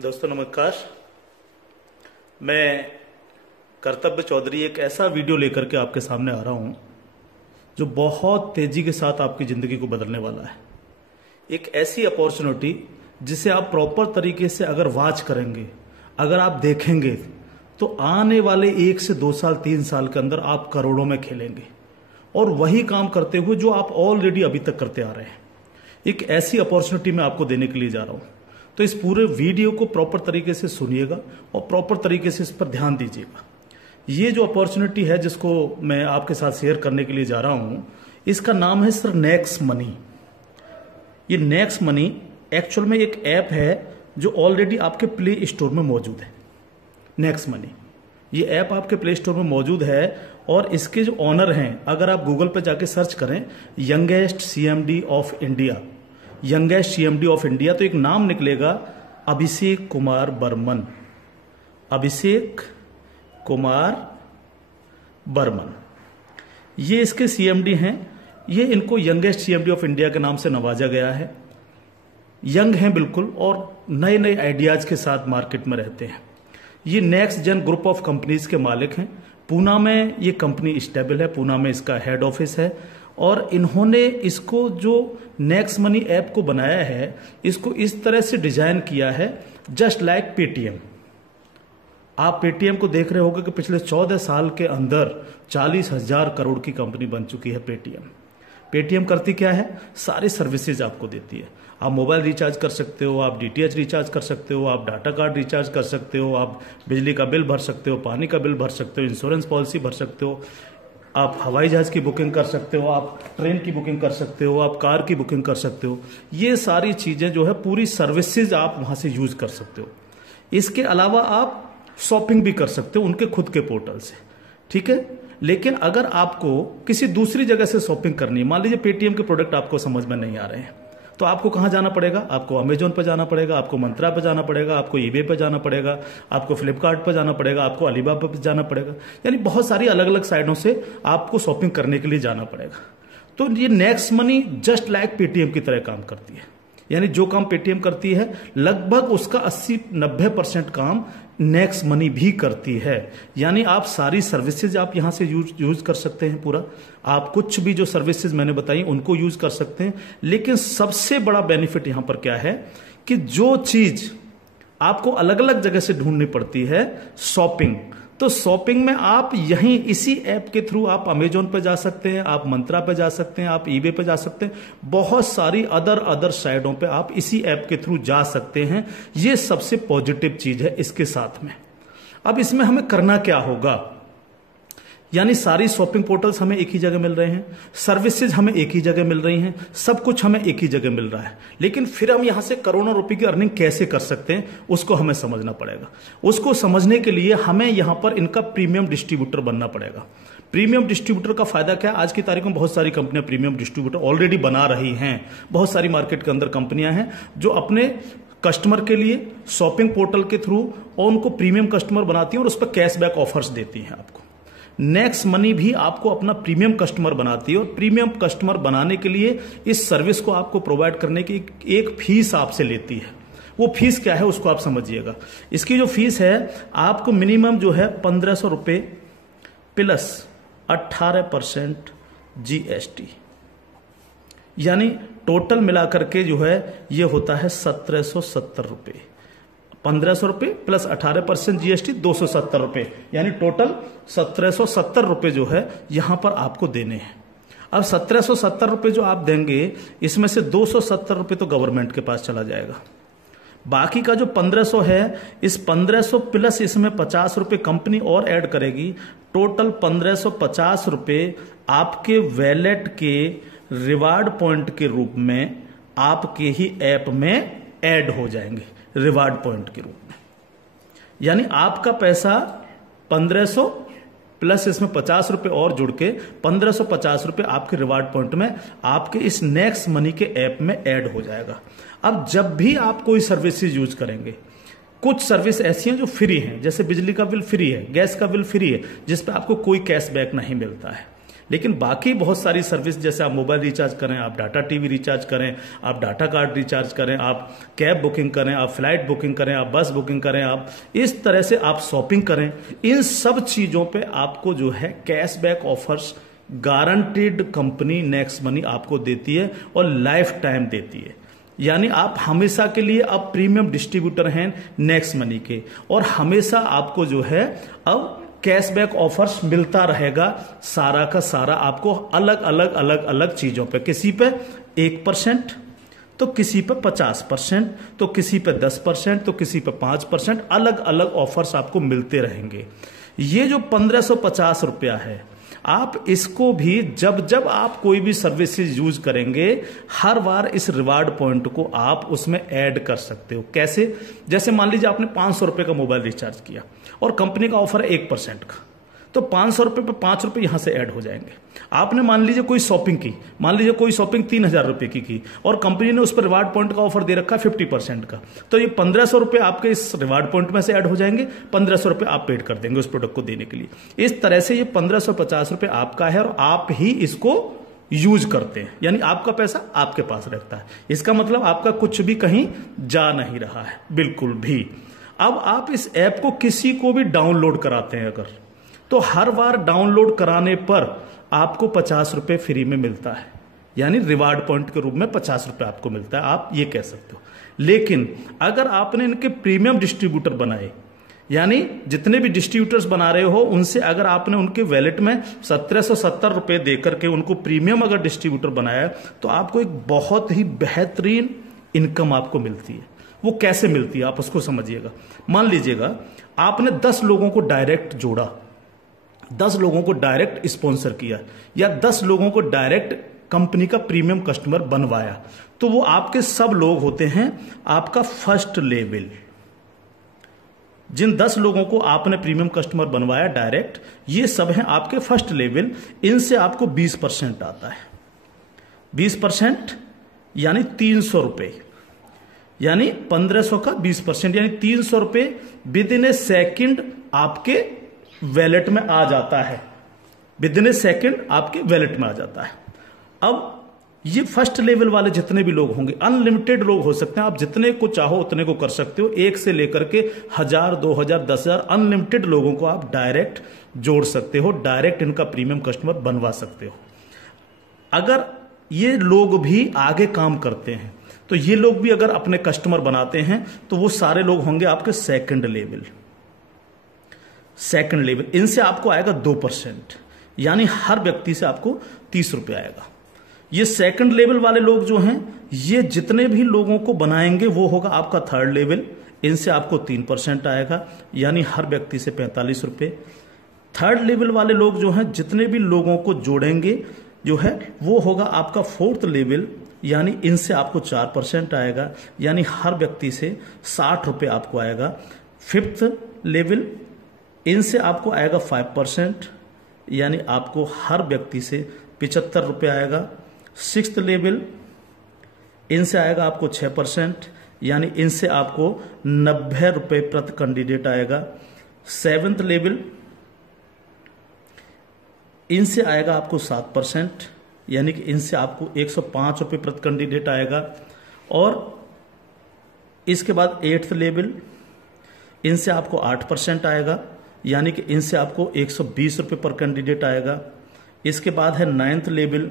दोस्तों नमस्कार। मैं कर्तव्य चौधरी एक ऐसा वीडियो लेकर के आपके सामने आ रहा हूं जो बहुत तेजी के साथ आपकी जिंदगी को बदलने वाला है। एक ऐसी अपॉर्चुनिटी जिसे आप प्रॉपर तरीके से अगर वॉच करेंगे, अगर आप देखेंगे तो आने वाले 1 से 2 साल 3 साल के अंदर आप करोड़ों में खेलेंगे और वही काम करते हुए जो आप ऑलरेडी अभी तक करते आ रहे हैं। एक ऐसी अपॉर्चुनिटी मैं आपको देने के लिए जा रहा हूं, तो इस पूरे वीडियो को प्रॉपर तरीके से सुनिएगा और प्रॉपर तरीके से इस पर ध्यान दीजिएगा। ये जो अपॉर्चुनिटी है जिसको मैं आपके साथ शेयर करने के लिए जा रहा हूं, इसका नाम है सर नेक्स्ट मनी। ये नेक्स्ट मनी एक्चुअल में एक ऐप है जो ऑलरेडी आपके प्ले स्टोर में मौजूद है। नेक्स्ट मनी ये ऐप आपके प्ले स्टोर में मौजूद है और इसके जो ऑनर हैं, अगर आप गूगल पे जाके सर्च करें youngest CMD of India, youngest CMD of India, तो एक नाम निकलेगा अभिषेक कुमार बर्मन। अभिषेक कुमार बर्मन ये इसके सीएमडी हैं। ये इनको यंगेस्ट सीएमडी ऑफ इंडिया के नाम से नवाजा गया है। यंग हैं बिल्कुल और नए नए आइडियाज के साथ मार्केट में रहते हैं। ये next gen group of companies के मालिक हैं। पूना में ये कंपनी स्टेबल है, पूना में इसका हेड ऑफिस है और इन्होंने इसको जो नेक्स्ट मनी ऐप को बनाया है, इसको इस तरह से डिजाइन किया है जस्ट लाइक पेटीएम। आप पेटीएम को देख रहे होंगे कि पिछले 14 साल के अंदर 40,000 करोड़ की कंपनी बन चुकी है पेटीएम। पेटीएम करती क्या है? सारी सर्विसेज आपको देती है। आप मोबाइल रिचार्ज कर सकते हो, आप डीटीएच रिचार्ज कर सकते हो, आप डाटा कार्ड रिचार्ज कर सकते हो, आप बिजली का बिल भर सकते हो, पानी का बिल भर सकते हो, इंश्योरेंस पॉलिसी भर सकते हो, आप हवाई जहाज की बुकिंग कर सकते हो, आप ट्रेन की बुकिंग कर सकते हो, आप कार की बुकिंग कर सकते हो। ये सारी चीजें जो है पूरी सर्विसेज आप वहां से यूज कर सकते हो। इसके अलावा आप शॉपिंग भी कर सकते हो उनके खुद के पोर्टल से, ठीक है। लेकिन अगर आपको किसी दूसरी जगह से शॉपिंग करनी है, मान लीजिए पेटीएम के प्रोडक्ट आपको समझ में नहीं आ रहे हैं, तो आपको कहां जाना पड़ेगा? आपको अमेजोन पर जाना पड़ेगा, आपको मंत्रा पर जाना पड़ेगा, आपको ईबे पर जाना पड़ेगा, आपको फ्लिपकार्ट पर जाना पड़ेगा, आपको अलीबाबा पर जाना पड़ेगा। यानी बहुत सारी अलग अलग साइटों से आपको शॉपिंग करने के लिए जाना पड़ेगा। तो ये next money just like Paytm की तरह काम करती है। यानी जो काम पेटीएम करती है लगभग उसका 80-90% काम नेक्स्ट मनी भी करती है। यानी आप सारी सर्विसेज आप यहां से यूज कर सकते हैं पूरा। आप कुछ भी जो सर्विसेज मैंने बताई उनको यूज कर सकते हैं। लेकिन सबसे बड़ा बेनिफिट यहां पर क्या है कि जो चीज आपको अलग अलग जगह से ढूंढनी पड़ती है, शॉपिंग, तो शॉपिंग में आप यहीं इसी ऐप के थ्रू आप अमेजोन पे जा सकते हैं, आप मंत्रा पे जा सकते हैं, आप ईबे पे जा सकते हैं, बहुत सारी अदर साइटों पे आप इसी ऐप के थ्रू जा सकते हैं। ये सबसे पॉजिटिव चीज है इसके साथ में। अब इसमें हमें करना क्या होगा? यानी सारी शॉपिंग पोर्टल्स हमें एक ही जगह मिल रहे हैं, सर्विसेज हमें एक ही जगह मिल रही हैं, सब कुछ हमें एक ही जगह मिल रहा है। लेकिन फिर हम यहां से करोड़ों रुपए की अर्निंग कैसे कर सकते हैं उसको हमें समझना पड़ेगा। उसको समझने के लिए हमें यहां पर इनका प्रीमियम डिस्ट्रीब्यूटर बनना पड़ेगा। प्रीमियम डिस्ट्रीब्यूटर का फायदा क्या है? आज की तारीख में बहुत सारी कंपनियां प्रीमियम डिस्ट्रीब्यूटर ऑलरेडी बना रही हैं। बहुत सारी मार्केट के अंदर कंपनियां हैं जो अपने कस्टमर के लिए शॉपिंग पोर्टल के थ्रू और उनको प्रीमियम कस्टमर बनाती हैं और उस पर कैशबैक ऑफर्स देती हैं आपको। नेक्स्ट मनी भी आपको अपना प्रीमियम कस्टमर बनाती है और प्रीमियम कस्टमर बनाने के लिए इस सर्विस को आपको प्रोवाइड करने की एक फीस आपसे लेती है। वो फीस क्या है उसको आप समझिएगा। इसकी जो फीस है आपको मिनिमम जो है 1,500 रुपए प्लस 18% जीएसटी, यानी टोटल मिलाकर के जो है ये होता है 1,770 रुपए। 1,500 रुपए प्लस 18% जीएसटी 270 रुपए, यानी टोटल 1,770 रुपए जो है यहां पर आपको देने हैं। अब 1,770 रुपए जो आप देंगे, इसमें से 270 रुपए तो गवर्नमेंट के पास चला जाएगा। बाकी का जो 1,500 है, इस 1,500 प्लस इसमें 50 रुपए कंपनी और ऐड करेगी। टोटल 1,550 रुपए आपके वैलेट के रिवार्ड पॉइंट के रूप में आपके ही ऐप में ऐड हो जाएंगे, रिवार्ड पॉइंट के रूप में। यानी आपका पैसा 1,500 प्लस इसमें 50 रुपए और जुड़ के 1,550 रुपए आपके रिवार्ड पॉइंट में आपके इस नेक्स्ट मनी के ऐप में ऐड हो जाएगा। अब जब भी आप कोई सर्विसेज यूज करेंगे, कुछ सर्विस ऐसी हैं जो फ्री हैं, जैसे बिजली का बिल फ्री है, गैस का बिल फ्री है, जिस पे आपको कोई कैशबैक नहीं मिलता है। लेकिन बाकी बहुत सारी सर्विस, जैसे आप मोबाइल रिचार्ज करें, आप डाटा टीवी रिचार्ज करें, आप डाटा कार्ड रिचार्ज करें, आप कैब बुकिंग करें, आप फ्लाइट बुकिंग करें, आप बस बुकिंग करें, आप इस तरह से आप शॉपिंग करें, इन सब चीजों पे आपको जो है cashback offers guaranteed company next money आपको देती है और लाइफ टाइम देती है। यानी आप हमेशा के लिए अब प्रीमियम डिस्ट्रीब्यूटर हैं नेक्स्ट मनी के, और हमेशा आपको जो है अब कैशबैक ऑफर्स मिलता रहेगा, सारा का सारा आपको अलग अलग अलग अलग चीजों पे, किसी पे 1%, तो किसी पे 50%, तो किसी पे 10%, तो किसी पे 5%, अलग अलग ऑफर्स आपको मिलते रहेंगे। ये जो 1550 रुपया है, आप इसको भी जब जब आप कोई भी सर्विसेज यूज करेंगे, हर बार इस रिवार्ड पॉइंट को आप उसमें ऐड कर सकते हो। कैसे? जैसे मान लीजिए आपने 500 रुपए का मोबाइल रिचार्ज किया और कंपनी का ऑफर है 1% का, तो 500 रुपए पे 5 रुपए यहां से ऐड हो जाएंगे। आपने मान लीजिए कोई शॉपिंग की, मान लीजिए कोई शॉपिंग 3000 रुपए की और कंपनी ने उस पर रिवार्ड पॉइंट का ऑफर दे रखा है 50% का, तो ये 1500 रुपए आपके इस रिवार्ड पॉइंट में से ऐड हो जाएंगे, 1500 रुपए आप पेड कर देंगे उस प्रोडक्ट को देने के लिए। इस तरह से ये 1550 रुपए आपका है और आप ही इसको यूज करते हैं, यानी आपका पैसा आपके पास रहता है। इसका मतलब आपका कुछ भी कहीं जा नहीं रहा है, बिल्कुल भी। अब आप इस ऐप को किसी को भी डाउनलोड कराते हैं अगर, तो हर बार डाउनलोड कराने पर आपको 50 रुपए फ्री में मिलता है, यानी रिवार्ड पॉइंट के रूप में 50 रुपए आपको मिलता है, आप ये कह सकते हो। लेकिन अगर आपने इनके प्रीमियम डिस्ट्रीब्यूटर बनाए, यानी जितने भी डिस्ट्रीब्यूटर्स बना रहे हो उनसे अगर आपने उनके वैलेट में 1770 रुपए देकर के उनको प्रीमियम अगर डिस्ट्रीब्यूटर बनाया, तो आपको एक बहुत ही बेहतरीन इनकम आपको मिलती है। वो कैसे मिलती है आप उसको समझिएगा। मान लीजिएगा आपने 10 लोगों को डायरेक्ट जोड़ा, 10 लोगों को डायरेक्ट स्पॉन्सर किया, या 10 लोगों को डायरेक्ट कंपनी का प्रीमियम कस्टमर बनवाया, तो वो आपके सब लोग होते हैं आपका फर्स्ट लेवल। जिन 10 लोगों को आपने प्रीमियम कस्टमर बनवाया डायरेक्ट, ये सब हैं आपके फर्स्ट लेवल। इनसे आपको 20% आता है। 20% यानी 300 रुपए, यानी 1500 का 20%, यानी 300 रुपए विद इन ए सेकेंड आपके वैलेट में आ जाता है। विद इन ए सेकेंड आपके वैलेट में आ जाता है। अब ये फर्स्ट लेवल वाले जितने भी लोग होंगे, अनलिमिटेड लोग हो सकते हैं, आप जितने को चाहो उतने को कर सकते हो, 1 से लेकर के 1000, 2000, 10,000 अनलिमिटेड लोगों को आप डायरेक्ट जोड़ सकते हो, डायरेक्ट इनका प्रीमियम कस्टमर बनवा सकते हो। अगर ये लोग भी आगे काम करते हैं, तो ये लोग भी अगर अपने कस्टमर बनाते हैं, तो वो सारे लोग होंगे आपके सेकंड लेवल। सेकंड लेवल, इनसे आपको आएगा 2%, यानी हर व्यक्ति से आपको 30 रुपए आएगा। ये सेकंड लेवल वाले लोग जो हैं, ये जितने भी लोगों को बनाएंगे वो होगा आपका थर्ड लेवल, इनसे आपको 3% आएगा, यानी हर व्यक्ति से 45 रुपए। थर्ड लेवल वाले लोग जो हैं, जितने भी लोगों को जोड़ेंगे जो है, वो होगा आपका फोर्थ लेवल, यानी इनसे आपको 4% आएगा, यानी हर व्यक्ति से 60 रुपए आपको आएगा। फिफ्थ लेवल, इनसे आपको आएगा 5%, यानी आपको हर व्यक्ति से 75 रुपए आएगा। सिक्स्थ लेवल, इनसे आएगा आपको 6%, यानी इनसे आपको 90 रुपए प्रति कैंडिडेट आएगा। सेवेंथ लेवल, इनसे आएगा आपको 7%, यानी कि इनसे आपको 105 रुपए प्रति कैंडिडेट आएगा। और इसके बाद 8th लेवल, इनसे आपको 8% आएगा, यानी कि इनसे आपको 120 रुपए पर कैंडिडेट आएगा। इसके बाद है 9th लेवल,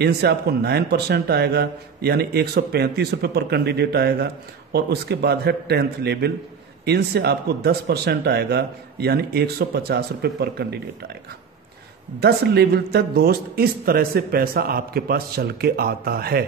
इनसे आपको 9% आएगा, यानी 135 रुपए पर कैंडिडेट आएगा। और उसके बाद है 10th लेवल, इनसे आपको 10% आएगा, यानी 150 रुपए पर कैंडिडेट आएगा। 10 लेवल तक दोस्त इस तरह से पैसा आपके पास चल के आता है।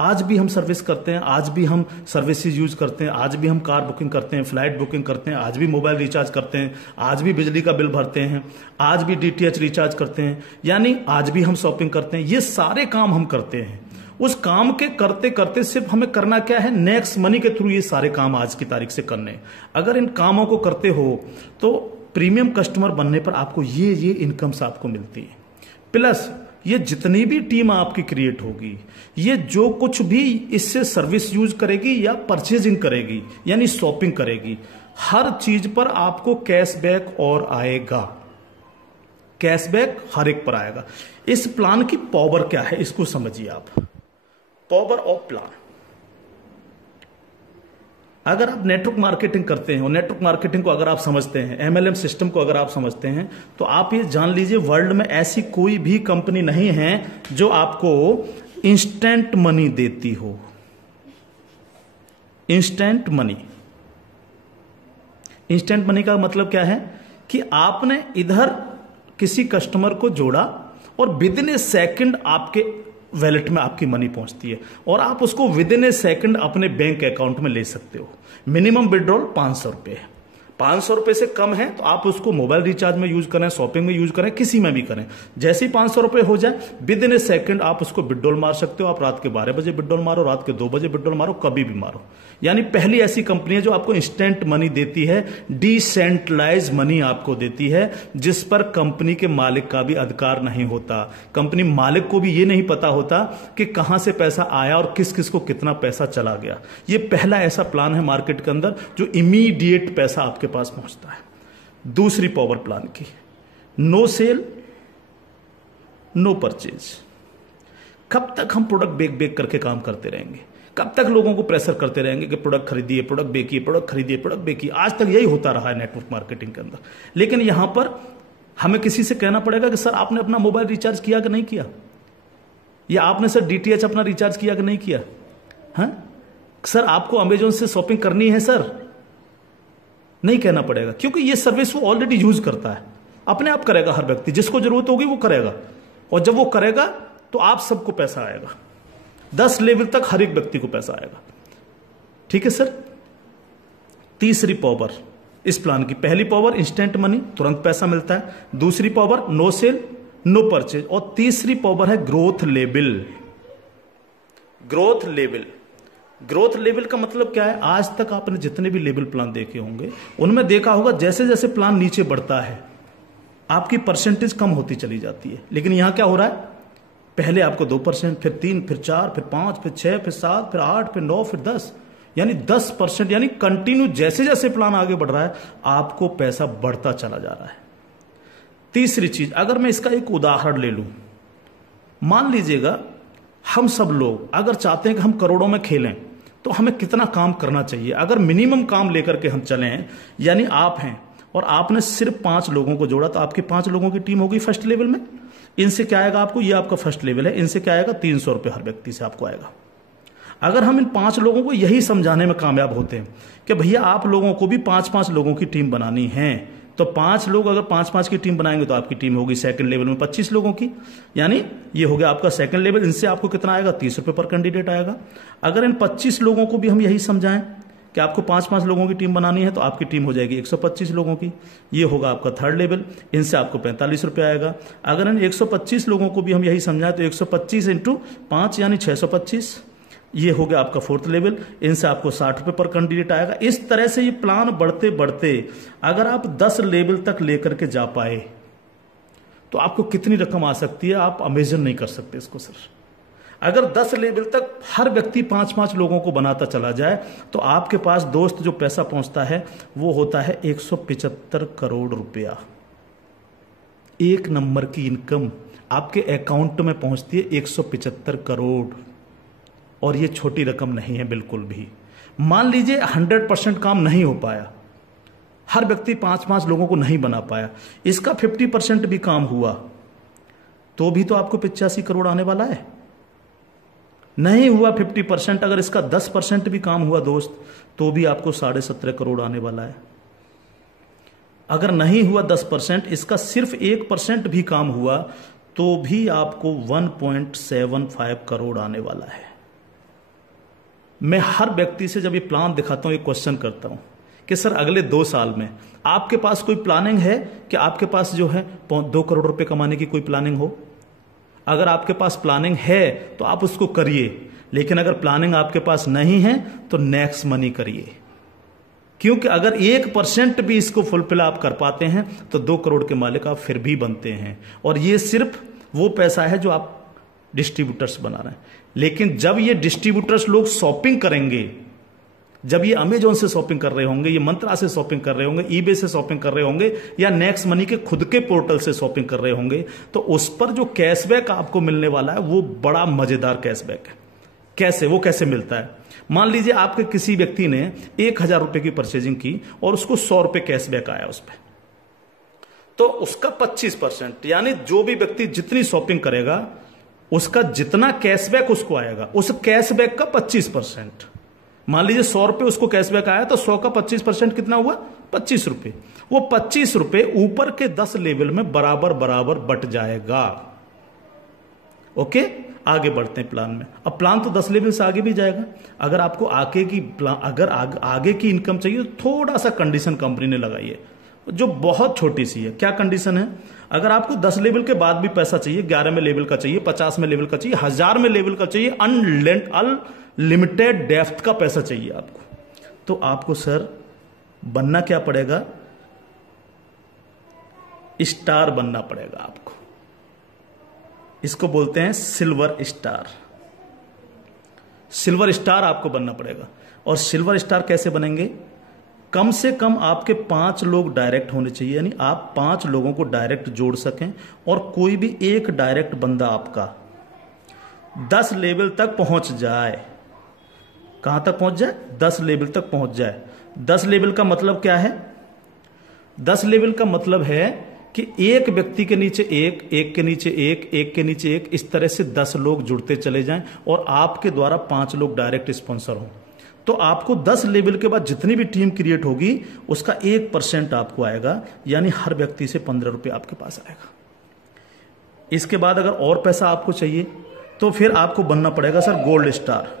आज भी हम सर्विस करते हैं, आज भी हम सर्विसेज यूज करते हैं, आज भी हम कार बुकिंग करते हैं, फ्लाइट बुकिंग करते हैं, आज भी मोबाइल रिचार्ज करते हैं, आज भी बिजली का बिल भरते हैं, आज भी DTH रिचार्ज करते हैं, यानी आज भी हम शॉपिंग करते हैं। ये सारे काम हम करते हैं। उस काम के करते करते सिर्फ हमें करना क्या है, नेक्स्ट मनी के थ्रू ये सारे काम आज की तारीख से करने। अगर इन कामों को करते हो तो प्रीमियम कस्टमर बनने पर आपको ये इनकम्स आपको मिलती है। प्लस ये जितनी भी टीम आपकी क्रिएट होगी, ये जो कुछ भी इससे सर्विस यूज करेगी या परचेजिंग करेगी, यानी शॉपिंग करेगी, हर चीज पर आपको कैशबैक और आएगा। कैशबैक हर एक पर आएगा। इस प्लान की पावर क्या है इसको समझिए आप। पावर ऑफ प्लान, अगर आप नेटवर्क मार्केटिंग करते हैं और नेटवर्क मार्केटिंग को अगर आप समझते हैं, एमएलएम सिस्टम को अगर आप समझते हैं, तो आप ये जान लीजिए वर्ल्ड में ऐसी कोई भी कंपनी नहीं है जो आपको इंस्टेंट मनी देती हो। इंस्टेंट मनी, इंस्टेंट मनी का मतलब क्या है कि आपने इधर किसी कस्टमर को जोड़ा और विद इन ए सेकंड आपके वैलेट में आपकी मनी पहुंचती है और आप उसको विद इन ए सेकंड अपने बैंक अकाउंट में ले सकते हो। मिनिमम विड्रॉल 500 रुपए है। 500 रुपए से कम है तो आप उसको मोबाइल रिचार्ज में यूज करें, शॉपिंग में यूज करें, किसी में भी करें। जैसे ही 500 रुपए हो जाए विद इन ए सेकंड आप उसको विड्रॉल मार सकते हो। आप रात के 12 बजे विड्रॉल मारो, रात के 2 बजे विड्रॉल मारो, कभी भी मारो। यानी पहली ऐसी कंपनी है जो आपको इंस्टेंट मनी देती है, डिसेंट्रलाइज मनी आपको देती है, जिस पर कंपनी के मालिक का भी अधिकार नहीं होता। कंपनी मालिक को भी ये नहीं पता होता कि कहां से पैसा आया और किस किस को कितना पैसा चला गया। ये पहला ऐसा प्लान है मार्केट के अंदर जो इमीडिएट पैसा आपके पास पहुंचता है। दूसरी पावर प्लान की, नो सेल नो परचेज। कब तक हम प्रोडक्ट बेक बेक करके काम करते रहेंगे? कब तक लोगों को प्रेशर करते रहेंगे कि प्रोडक्ट खरीदिए, प्रोडक्ट बेचिए, प्रोडक्ट खरीदिए, प्रोडक्ट बेचिए? आज तक यही होता रहा है नेटवर्क मार्केटिंग के अंदर। लेकिन यहां पर हमें किसी से कहना पड़ेगा कि सर आपने अपना मोबाइल रिचार्ज किया कि नहीं किया, या आपने सर डीटीएच अपना रिचार्ज किया कि नहीं किया? हाँ सर आपको अमेजोन से शॉपिंग करनी है सर, नहीं कहना पड़ेगा, क्योंकि ये सर्विस वो ऑलरेडी यूज करता है। अपने आप करेगा, हर व्यक्ति जिसको जरूरत होगी वो करेगा, और जब वो करेगा तो आप सबको पैसा आएगा। 10 लेवल तक हर एक व्यक्ति को पैसा आएगा। ठीक है सर। तीसरी पावर इस प्लान की, पहली पावर इंस्टेंट मनी, तुरंत पैसा मिलता है। दूसरी power no sale no purchase, और तीसरी पावर है growth level. Growth level, growth level का मतलब क्या है? आज तक आपने जितने भी लेवल प्लान देखे होंगे उनमें देखा होगा जैसे जैसे प्लान नीचे बढ़ता है आपकी परसेंटेज कम होती चली जाती है। लेकिन यहां क्या हो रहा है? पहले आपको 2%, फिर 3, फिर 4, फिर 5, फिर 6, फिर 7, फिर 8, फिर 9, फिर 10, यानी 10%, यानी कंटिन्यू जैसे जैसे प्लान आगे बढ़ रहा है आपको पैसा बढ़ता चला जा रहा है। तीसरी चीज, अगर मैं इसका एक उदाहरण ले लूं, मान लीजिएगा हम सब लोग अगर चाहते हैं कि हम करोड़ों में खेलें तो हमें कितना काम करना चाहिए? अगर मिनिमम काम लेकर के हम चलें, यानी आप हैं और आपने सिर्फ 5 लोगों को जोड़ा, तो आपकी 5 लोगों की टीम होगी फर्स्ट लेवल में। इनसे क्या आएगा आपको? ये आपका फर्स्ट लेवल है, इनसे क्या आएगा? 300 रुपये हर व्यक्ति से आपको आएगा। अगर हम इन 5 लोगों को यही समझाने में कामयाब होते हैं कि भैया आप लोगों को भी 5-5 लोगों की टीम बनानी है, तो 5 लोग अगर 5-5 की टीम बनाएंगे तो आपकी टीम होगी सेकंड लेवल में 25 लोगों की, यानी ये हो गया आपका सेकंड लेवल। इनसे आपको कितना आएगा? 30 रुपये पर कैंडिडेट आएगा। अगर इन 25 लोगों को भी हम यही समझाएं कि आपको 5-5 लोगों की टीम बनानी है, तो आपकी टीम हो जाएगी 125 लोगों की, ये होगा आपका थर्ड लेवल। इनसे आपको 45 रुपये आएगा। अगर इन 125 लोगों को भी हम यही समझाएं तो 125 × 5 यानी 625, ये हो गया आपका फोर्थ लेवल। इनसे आपको 60 रुपये पर कैंडिडेट आएगा। इस तरह से ये प्लान बढ़ते बढ़ते अगर आप 10 लेवल तक लेकर के जा पाए तो आपको कितनी रकम आ सकती है आप इमेजिन नहीं कर सकते इसको सर। अगर 10 लेवल तक हर व्यक्ति 5-5 लोगों को बनाता चला जाए तो आपके पास दोस्त जो पैसा पहुंचता है वो होता है 175 करोड़ रुपया। एक नंबर की इनकम आपके अकाउंट में पहुंचती है 175 करोड़, और ये छोटी रकम नहीं है बिल्कुल भी। मान लीजिए 100% काम नहीं हो पाया, हर व्यक्ति 5-5 लोगों को नहीं बना पाया, इसका 50% भी काम हुआ तो भी तो आपको 85 करोड़ आने वाला है। नहीं हुआ 50%, अगर इसका 10% भी काम हुआ दोस्त तो भी आपको 17.5 करोड़ आने वाला है। अगर नहीं हुआ 10%, इसका सिर्फ 1% भी काम हुआ तो भी आपको 1.75 करोड़ आने वाला है। मैं हर व्यक्ति से जब ये प्लान दिखाता हूं, ये क्वेश्चन करता हूं कि सर अगले 2 साल में आपके पास कोई प्लानिंग है कि आपके पास जो है 2 करोड़ रुपए कमाने की कोई प्लानिंग हो? अगर आपके पास प्लानिंग है तो आप उसको करिए, लेकिन अगर प्लानिंग आपके पास नहीं है तो नेक्स्ट मनी करिए, क्योंकि अगर 1% भी इसको फुलफिल आप कर पाते हैं तो 2 करोड़ के मालिक आप फिर भी बनते हैं। और ये सिर्फ वो पैसा है जो आप डिस्ट्रीब्यूटर्स बना रहे हैं। लेकिन जब ये डिस्ट्रीब्यूटर्स लोग शॉपिंग करेंगे जब ये अमेजोन से शॉपिंग कर रहे होंगे, ये मंत्रा से शॉपिंग कर रहे होंगे, ईबे से शॉपिंग कर रहे होंगे, या नेक्स्ट मनी के खुद के पोर्टल से शॉपिंग कर रहे होंगे, तो उस पर जो कैशबैक आपको मिलने वाला है वो बड़ा मजेदार कैशबैक है। कैसे, वो कैसे मिलता है? मान लीजिए आपके किसी व्यक्ति ने 1,000 रुपए की परचेजिंग की और उसको 100 रुपए कैशबैक आया उस पर, तो उसका 25%, यानी जो भी व्यक्ति जितनी शॉपिंग करेगा उसका जितना कैशबैक उसको आएगा, उस कैशबैक का 25%। मान लीजिए 100 रुपए उसको कैशबैक आया, तो 100 का 25% कितना हुआ? 25 रुपए। वो 25 रुपए ऊपर के 10 लेवल में बराबर बराबर बट जाएगा। ओके, आगे बढ़ते हैं प्लान में। अब प्लान तो 10 लेवल से आगे भी जाएगा। अगर आपको आगे की इनकम चाहिए तो थोड़ा सा कंडीशन कंपनी ने लगाई है, जो बहुत छोटी सी है। क्या कंडीशन है? अगर आपको 10 लेवल के बाद भी पैसा चाहिए, 11 में लेवल का चाहिए, 50 में लेवल का चाहिए, 1000 में लेवल का चाहिए, अनलिमिटेड डेप्थ का पैसा चाहिए आपको, तो आपको सर बनना क्या पड़ेगा? स्टार बनना पड़ेगा आपको। इसको बोलते हैं सिल्वर स्टार। सिल्वर स्टार आपको बनना पड़ेगा। और सिल्वर स्टार कैसे बनेंगे? कम से कम आपके 5 लोग डायरेक्ट होने चाहिए, यानी आप 5 लोगों को डायरेक्ट जोड़ सकें, और कोई भी एक डायरेक्ट बंदा आपका 10 लेवल तक पहुंच जाए। कहां तक पहुंच जाए? 10 लेवल तक पहुंच जाए। 10 लेवल का मतलब क्या है? 10 लेवल का मतलब है कि एक व्यक्ति के नीचे एक, एक के नीचे एक, एक के नीचे एक, इस तरह से 10 लोग जुड़ते चले जाएं और आपके द्वारा 5 लोग डायरेक्ट स्पॉन्सर हों। तो आपको 10 लेवल के बाद जितनी भी टीम क्रिएट होगी उसका 1% आपको आएगा, यानी हर व्यक्ति से 15 रुपए आपके पास आएगा। इसके बाद अगर और पैसा आपको चाहिए तो फिर आपको बनना पड़ेगा सर गोल्ड स्टार।